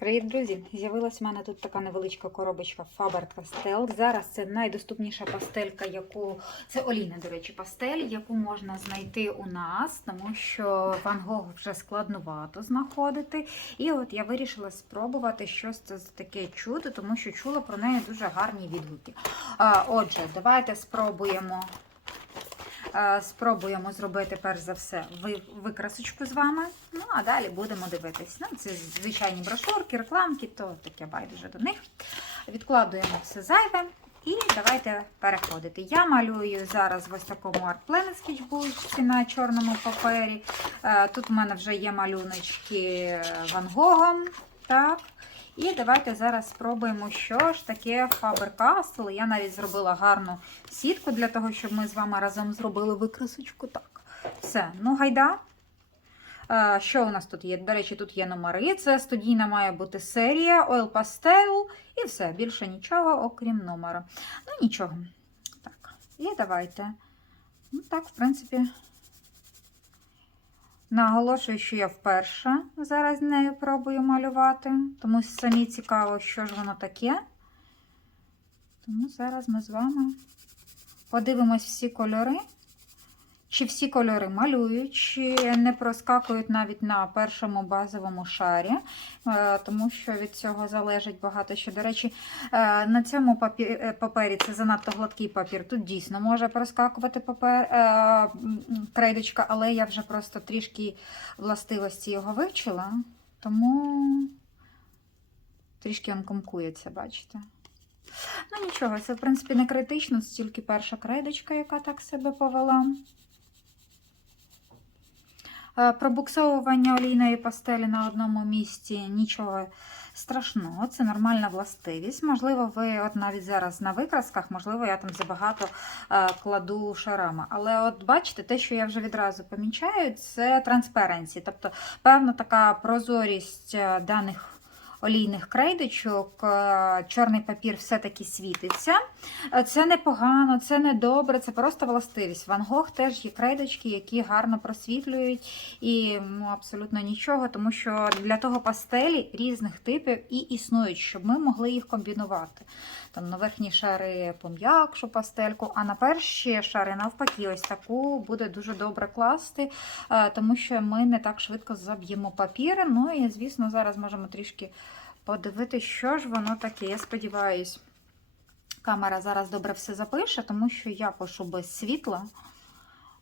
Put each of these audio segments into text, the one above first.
Привіт, друзі! З'явилась у мене тут така невеличка коробочка Faber-Castell. Зараз це найдоступніша пастелька, яку це олійна, до речі, пастель, яку можна знайти у нас, тому що Ван Гог вже складнувато знаходити. І от я вирішила спробувати щось це таке чути, тому що чула про неї дуже гарні відгуки. Отже, давайте спробуємо. Е, Спробуємо зробити перш за все викрасочку з вами. Ну а далі будемо дивитись. Ну, це звичайні брошурки, рекламки, то таке байдуже до них. Відкладуємо все зайве. І давайте переходити. Я малюю зараз в ось такому Planet скетчбучці на чорному папері. Е, Тут в мене вже є малюночки Ван Гогом. Так. І давайте зараз спробуємо, що ж таке Faber-Castell. Я навіть зробила гарну сітку для того, щоб ми з вами разом зробили викрасочку. Так, все, ну гайда. Е, Що у нас тут є? До речі, тут є номери. Це студійна має бути серія, Oil Pastel і все. Більше нічого, окрім номера. Ну, нічого. Так, і давайте. Ну, так, в принципі. Наголошую, що я вперше зараз нею пробую малювати, тому самі цікаво, що ж воно таке. Тому зараз ми з вами подивимось всі кольори. Чи всі кольори малюють, чи не проскакують навіть на першому базовому шарі, е, тому що від цього залежить багато що. До речі, е, на цьому е, папері це занадто гладкий папір. Тут дійсно може проскакувати папер, крейдочка, але я вже просто трішки властивості його вивчила, тому трішки він комкується, бачите? Ну нічого, це в принципі не критично, це тільки перша крейдочка, яка так себе повела. Е, Пробуксовування олійної пастелі на одному місці нічого страшного, це нормальна властивість. Можливо, ви от навіть зараз на викрасках, можливо, я там забагато е, кладу шарами. Але от бачите, те, що я вже відразу помічаю, це транспаренції, тобто певна така прозорість е, даних. Олійних крейдочок, е, чорний папір все-таки світиться. Е, Це непогано, це не добре, це просто властивість. Ван Гог теж є крейдочки, які гарно просвітлюють і ну, абсолютно нічого, тому що для того пастелі різних типів і існують, щоб ми могли їх комбінувати. Там на верхні шари пом'якшу пастельку, а на перші шари навпаки, ось таку буде дуже добре класти, е, тому що ми не так швидко заб'ємо папір. Ну і звісно, зараз можемо трішки подивитися, що ж воно таке. Я сподіваюсь, камера зараз добре все запише, тому що я пишу без світла.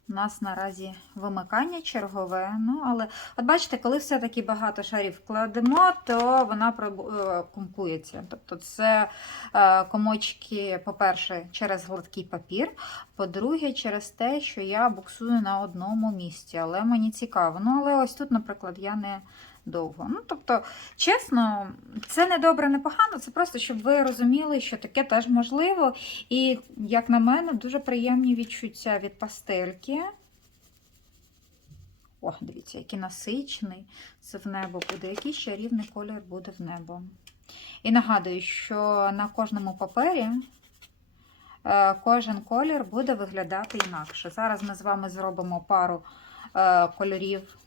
У нас наразі вимикання чергове. Ну, але от бачите, коли все-таки багато шарів кладемо, то вона е, кумкується. Тобто це е, комочки, по-перше, через гладкий папір, по-друге, через те, що я буксую на одному місці. Але мені цікаво. Ну, але ось тут, наприклад, я не довго. Ну, тобто, чесно, це не добре, не погано, це просто, щоб ви розуміли, що таке теж можливо. І, як на мене, дуже приємні відчуття від пастельки. О, дивіться, який насичений. Це в небо буде. Який чарівний колір буде в небо. І нагадую, що на кожному папері е, кожен колір буде виглядати інакше. Зараз ми з вами зробимо пару е, кольорів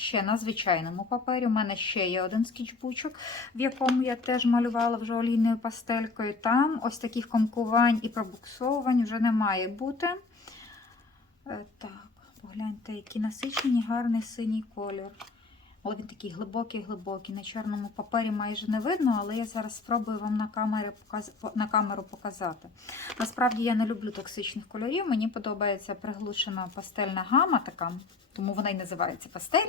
ще на звичайному папері. У мене ще є один скетчбучок, в якому я теж малювала вже олійною пастелькою. Там ось таких комкувань і пробуксовувань вже не має бути. Е, Так, погляньте, який насичений, гарний синій колір. Але він такий глибокий-глибокий. На чорному папері майже не видно, але я зараз спробую вам на, камері на камеру показати. Насправді я не люблю токсичних кольорів. Мені подобається приглушена пастельна гама така, тому вона й називається пастель.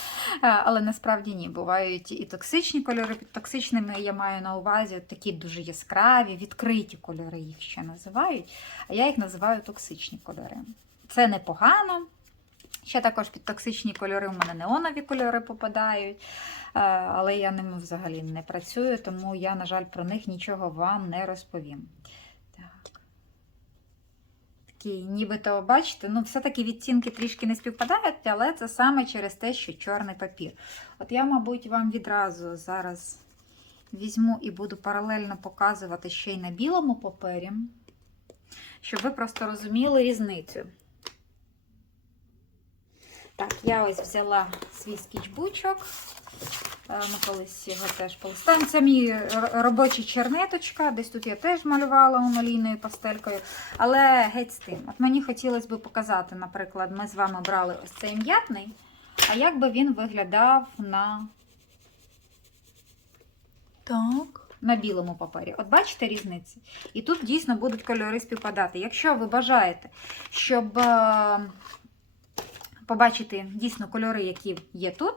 Але насправді ні. Бувають і токсичні кольори. Під токсичними я маю на увазі такі дуже яскраві, відкриті кольори їх ще називають. А я їх називаю токсичні кольори. Це непогано. Ще також під токсичні кольори у мене неонові кольори попадають, е, але я ними взагалі не працюю, тому я, на жаль, про них нічого вам не розповім. Так. Такі, нібито, бачите, ну, все-таки відтінки трішки не співпадають, але це саме через те, що чорний папір. От я, мабуть, вам відразу зараз візьму і буду паралельно показувати ще й на білому папері, щоб ви просто розуміли різницю. Так, я ось взяла свій скетчбучок. Е, Ми колись його теж полистаємо. Це мій робочий чернеточка. Десь тут я теж малювала олійною пастелькою. Але геть з тим. От мені хотілося б показати, наприклад, ми з вами брали ось цей м'ятний, а як би він виглядав на, Так. на білому папері. От бачите різниці? І тут дійсно будуть кольори співпадати. Якщо ви бажаєте, щоб е, побачити дійсно кольори, які є тут,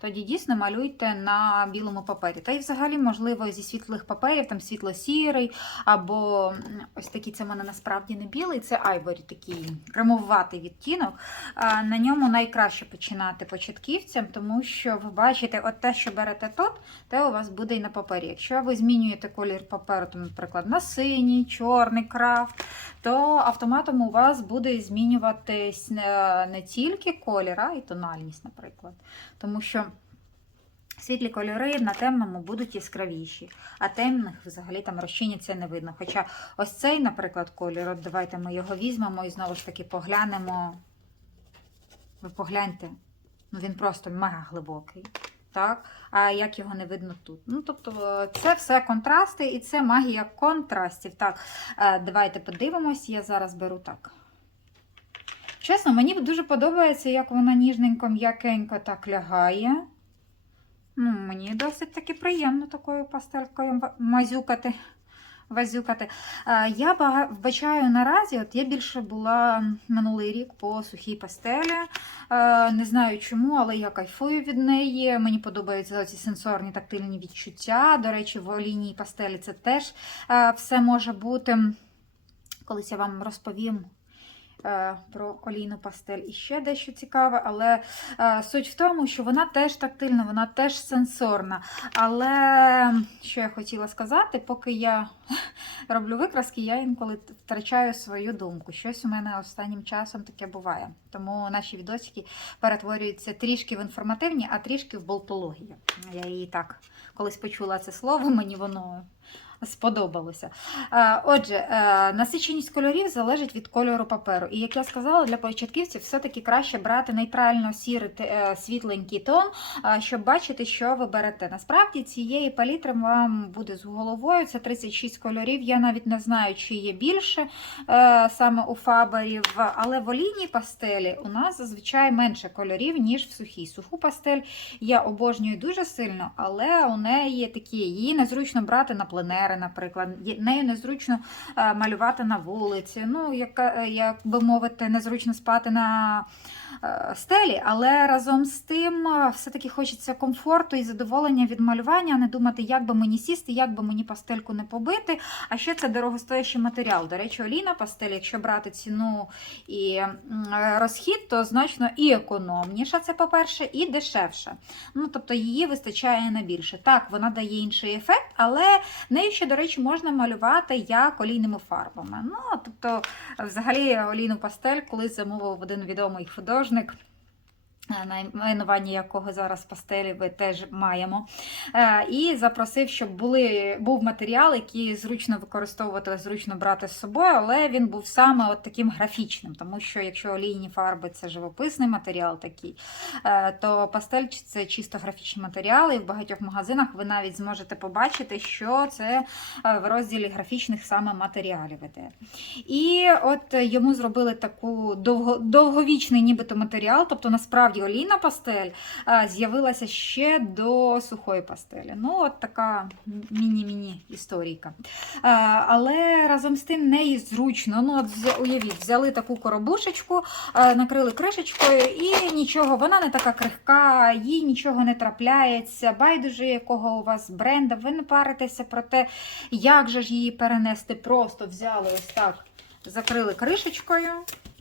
тоді дійсно малюйте на білому папері. Та й взагалі, можливо, зі світлих паперів, там світло-сірий, або ось такий це в мене насправді не білий, це айворі такий кремоватий відтінок. На ньому найкраще починати початківцям, тому що ви бачите, от те, що берете тут, те у вас буде і на папері. Якщо ви змінюєте колір паперу, то, наприклад, на синій, чорний крафт, то автоматом у вас буде змінюватись не не тільки колір, а й тональність, наприклад. Тому що світлі кольори на темному будуть яскравіші, а темних взагалі там розчиняться не видно. Хоча ось цей, наприклад, колір, от давайте ми його візьмемо і знову ж таки поглянемо. Ви погляньте, ну він просто мега глибокий. Так, а як його не видно тут? Ну, тобто, це все контрасти і це магія контрастів. Так, е, давайте подивимось, я зараз беру так. Чесно, мені дуже подобається, як вона ніжненько, м'якенько так лягає. Ну, мені досить таки приємно такою пастелькою мазюкати. Вазюкати. Я вбачаю наразі, от я більше була минулий рік по сухій пастелі. Не знаю чому, але я кайфую від неї. Мені подобаються ці сенсорні тактильні відчуття. До речі, в олійній пастелі це теж все може бути. Колись я вам розповім про олійну пастель і ще дещо цікаве, але е, суть в тому, що вона теж тактильна, вона теж сенсорна. Але що я хотіла сказати, поки я роблю викраски, я інколи втрачаю свою думку. Щось у мене останнім часом таке буває. Тому наші відосики перетворюються трішки в інформативні, а трішки в болтологію. Я її так колись почула це слово, мені воно сподобалося. Е, Отже, е, насиченість кольорів залежить від кольору паперу. І як я сказала, для початківців все-таки краще брати нейтрально сірий е, світленький тон, щоб бачити, що ви берете. Насправді цієї палітри вам буде з головою. Це 36 кольорів. Я навіть не знаю, чи є більше саме у фаберів, але в олійній пастелі у нас зазвичай менше кольорів, ніж в сухій. Суху пастель я обожнюю дуже сильно, але у неї такі її незручно брати на пленери, наприклад. Нею незручно е, малювати на вулиці. Ну, як, е, як би мовити, незручно спати на е, стелі, але разом з тим все-таки хочеться комфорту і задоволення від малювання, а не думати, як би мені сісти, як би мені пастельку не побити. А ще це дорогостоящий матеріал. До речі, олійна пастель, якщо брати ціну і розхід, то значно і економніша, це по-перше, і дешевше. Ну, тобто її вистачає на більше. Так, вона дає інший ефект, але нею ще, до речі, можна малювати як олійними фарбами. Ну, тобто, взагалі, олійну пастель колись замовив один відомий художник. Е, Найменування якого зараз пастелі ви теж маємо. Е, І запросив, щоб були, був матеріал, який зручно використовувати, зручно брати з собою, але він був саме от таким графічним, тому що якщо олійні фарби це живописний матеріал такий, е, то пастель це чисто графічні матеріали, і в багатьох магазинах ви навіть зможете побачити, що це в розділі графічних саме матеріалів іде. І от йому зробили таку довго, довговічний нібито матеріал, тобто насправді олійна пастель е, з'явилася ще до сухої пастелі. Ну, от така міні-міні історійка. Е, Але разом з тим неї зручно. Ну, от уявіть, взяли таку коробушечку, е, накрили кришечкою і нічого, вона не така крихка, їй нічого не трапляється. Байдуже, якого у вас бренда, ви не паритеся про те, як же ж її перенести. Просто взяли ось так, закрили кришечкою.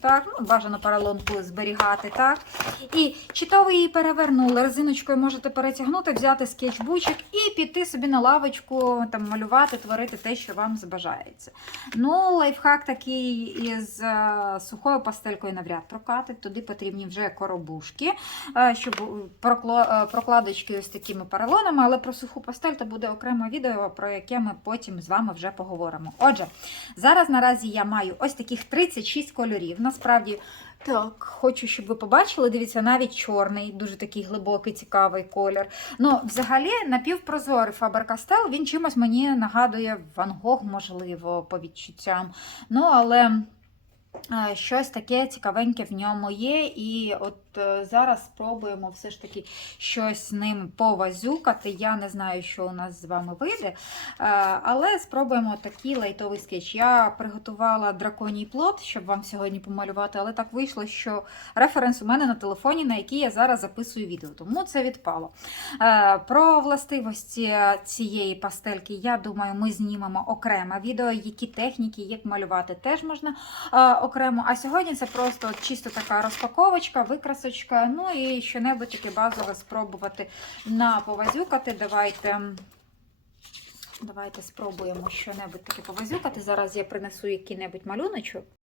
Так, ну, бажано поролонку зберігати, так. І чи то ви її перевернули, резиночкою можете перетягнути, взяти скетчбучик і піти собі на лавочку, там малювати, творити те, що вам забажається. Ну, лайфхак такий із е, сухою пастелькою навряд прокатить. Туди потрібні вже коробушки, е, щоб е, прокладочки ось такими поролонами, але про суху пастель то буде окреме відео, про яке ми потім з вами вже поговоримо. Отже, зараз наразі я маю ось таких 36 кольорів. Насправді Так, хочу, щоб ви побачили. Дивіться, навіть чорний, дуже такий глибокий, цікавий колір. Ну, взагалі, напівпрозорий Faber-Castell, він чимось мені нагадує Ван Гог, можливо, по відчуттям. Ну, але щось таке цікавеньке в ньому є. І от е, зараз спробуємо все ж таки щось ним повазюкати. Я не знаю, що у нас з вами вийде. Е, Але спробуємо такий лайтовий скетч. Я приготувала драконій плод, щоб вам сьогодні помалювати, але так вийшло, що референс у мене на телефоні, на який я зараз записую відео, тому це відпало. Е, Про властивості цієї пастельки, я думаю, ми знімемо окреме відео, які техніки, як малювати, теж можна е, окремо. А сьогодні це просто чисто така розпаковочка, викрасочка. Ну і що-небудь таке базове спробувати наповазюкати. Давайте. Давайте спробуємо що-небудь таке повазюкати. Зараз я принесу який-небудь малюночок.